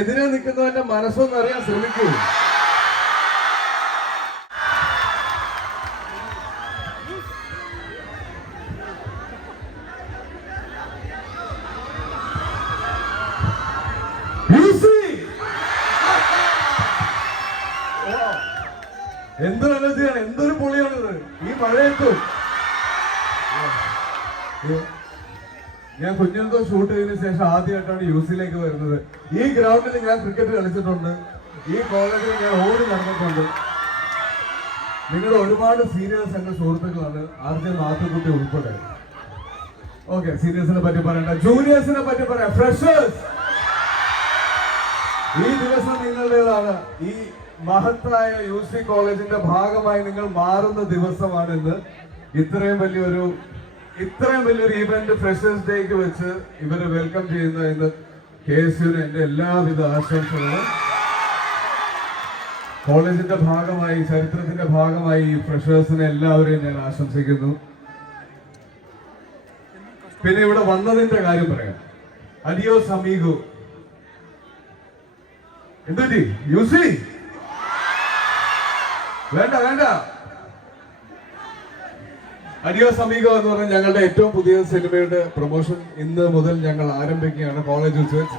എതിരെ നിൽക്കുന്നവന്റെ മനസ്സൊന്ന് അറിയാൻ ശ്രമിക്കൂ. എന്തൊരു എനർജിയാണ് എന്തൊരു പൊളിയാണിത്. ഈ മഴയത്തും. ഞാൻ കുഞ്ഞെന്തോ ഷൂട്ട് ചെയ്തതിനു ശേഷം ആദ്യമായിട്ടാണ് യു സിയിലേക്ക് വരുന്നത്. ഈ ഗ്രൗണ്ടിൽ ഞാൻ ക്രിക്കറ്റ് കളിച്ചിട്ടുണ്ട്. ഈ കോളേജിൽ ഞാൻ ഓടി നടന്നിട്ടുണ്ട്. നിങ്ങളുടെ ഒരുപാട് സീനിയേഴ്സ് എന്റെ സുഹൃത്തുക്കളാണ്. ആദ്യം മാത്തുക്കുട്ടി ഉൾപ്പെടെ. ഓക്കെ സീനിയേഴ്സിനെ പറ്റി പറയണ്ട. ജൂനിയേഴ്സിനെ പറ്റി പറയാം. ഫ്രഷേഴ്സ് ഈ ദിവസം നിങ്ങളുടേതാണ്. ഈ മഹത്തായ യു സി കോളേജിന്റെ ഭാഗമായി നിങ്ങൾ മാറുന്ന ദിവസമാണ് ഇന്ന് ഇത്രയും വലിയൊരു ഇത്രയും വലിയൊരു ഇവന്റ് ഫ്രഷേഴ്സ് ഡേക്ക് വെച്ച് ഇവരെ വെൽക്കം ചെയ്യുന്ന ഇന്ന് യുവിന് എന്റെ എല്ലാവിധ ആശംസകളും. കോളേജിന്റെ ഭാഗമായി ചരിത്രത്തിന്റെ ഭാഗമായി ഈ ഫ്രഷേഴ്സിനെ എല്ലാവരെയും ഞാൻ ആശംസിക്കുന്നു. പിന്നെ ഇവിടെ വന്നതിന്റെ കാര്യം പറയാം. അഡിയോ സമീഗോ എന്തുപറ്റി? യൂസി? വേണ്ട വേണ്ട. അഡിയോ അമീഗോ എന്ന് പറഞ്ഞ ഞങ്ങളുടെ ഏറ്റവും പുതിയ സിനിമയുടെ പ്രൊമോഷൻ ഇന്ന് മുതൽ ഞങ്ങൾ ആരംഭിക്കുകയാണ് കോളേജ് വെച്ച്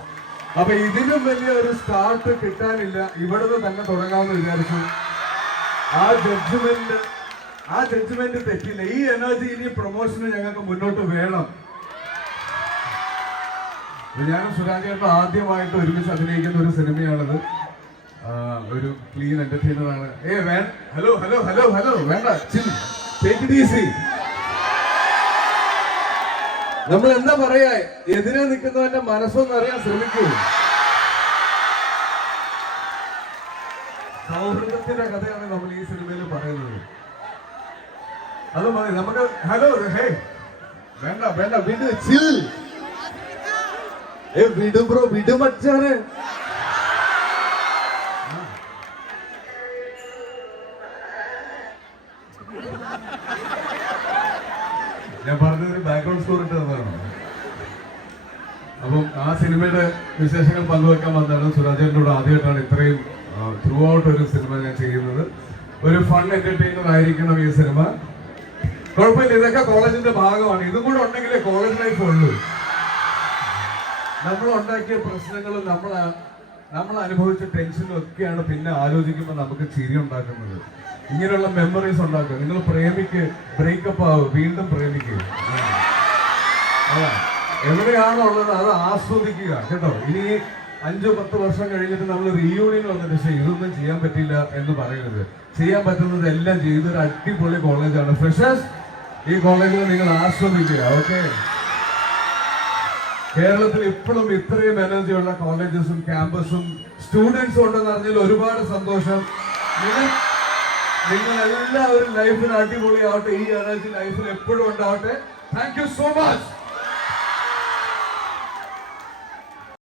അപ്പൊ ഇതിനും വലിയ ഒരു സ്റ്റാർട്ട് കിട്ടാനില്ല. ഇവിടുന്ന് തന്നെ തുടങ്ങാമെന്ന് വിചാരിച്ചു. ആ ജഡ്ജ്മെന്റ് ആ ജഡ്ജ്മെന്റ് തെറ്റില്ല. ഈ എനർജി ഇനി പ്രൊമോഷന് ഞങ്ങൾക്ക് മുന്നോട്ട് വേണം. ഞാനും സുരാജേട്ടൻ ആദ്യമായിട്ട് ഒരുമിച്ച് അഭിനയിക്കുന്ന ഒരു സിനിമയാണിത്. ഒരു ക്ലീൻ എന്റർടൈനർ ആണ്. ഏ വേ ഹലോ ഹലോ ഹലോ ഹലോ വേണ്ട. ചിൽ. ടേക്ക് ഇറ്റ് ഈസി നമ്മൾ എന്താ പറയാ? എതിരെ നിൽക്കുന്നവന്റെ മനസ്സൊന്ന് അറിയാൻ ശ്രമിക്കൂ. സൗഹൃദത്തിന്റെ കഥയാണ് നമ്മൾ ഈ സിനിമയിൽ പറയുന്നത്. അത് മതി. നമുക്ക് ഹലോ ഹേ. വേണ്ട വേണ്ട. വിട് ചിൽ. ഏ വിടും ബ്രോ വിടും മച്ചാനെ ഞാൻ പറഞ്ഞത് ഒരു ബാക്ക്ഗ്രൗണ്ട് സ്കോർ ഇട്ട് തന്നതാണ് അപ്പം ആ സിനിമയുടെ വിശേഷങ്ങൾ പങ്കുവെക്കാൻ വന്നതാണ് സുരാജേട്ടനോട് ആദ്യമായിട്ടാണ് ഇത്രയും ത്രൂ ഔട്ട് ഒരു സിനിമ ഞാൻ ചെയ്യുന്നത്. ഒരു ഫൺ എന്റർടൈനർ ആയിരിക്കണം ഈ സിനിമ. കുഴപ്പമില്ല ഇതൊക്കെ കോളേജിന്റെ ഭാഗമാണ്. ഇതും കൂടെ ഉണ്ടെങ്കിലേ കോളേജ് ലൈഫ് ഉള്ളൂ. നമ്മൾ ഉണ്ടാക്കിയ പ്രശ്നങ്ങളും നമ്മൾ നമ്മൾ അനുഭവിച്ച ടെൻഷനും ഒക്കെയാണ് പിന്നെ ആലോചിക്കുമ്പോൾ നമുക്ക് ചിരി ഉണ്ടാക്കുന്നത്. ഇങ്ങനെയുള്ള മെമ്മറീസ് ഉണ്ടാക്കുക. നിങ്ങൾ പ്രേമിക്ക് ബ്രേക്കപ്പ് ആവും വീണ്ടും പ്രേമിക്കുക അതാ. എവിടെയാണോ ഉള്ളത് അത് ആസ്വദിക്കുക കേട്ടോ. ഇനി അഞ്ചു പത്ത് വർഷം കഴിഞ്ഞിട്ട് നമ്മൾ റീയൂണിയൻ വന്നിട്ട് പക്ഷേ ഇതൊന്നും ചെയ്യാൻ പറ്റില്ല എന്ന് പറയരുത്. ചെയ്യാൻ പറ്റുന്നത് എല്ലാം ചെയ്തൊരു അടിപൊളി കോളേജാണ് ഫ്രഷേഴ്സ് ഈ കോളേജിൽ നിങ്ങൾ ആസ്വദിക്കുക ഓക്കെ കേരളത്തിൽ ഇപ്പോഴും ഇത്രയും എനർജി ഉള്ള കോളേജസും ക്യാമ്പസും സ്റ്റുഡൻസും ഉണ്ടെന്ന് അറിഞ്ഞാൽ ഒരുപാട് സന്തോഷം. നിങ്ങൾ നിങ്ങൾ എല്ലാവരും ലൈഫിൽ അടിപൊളിയാവട്ടെ. ഈ എനർജി ലൈഫിൽ എപ്പോഴും ഉണ്ടാവട്ടെ. Thank you so much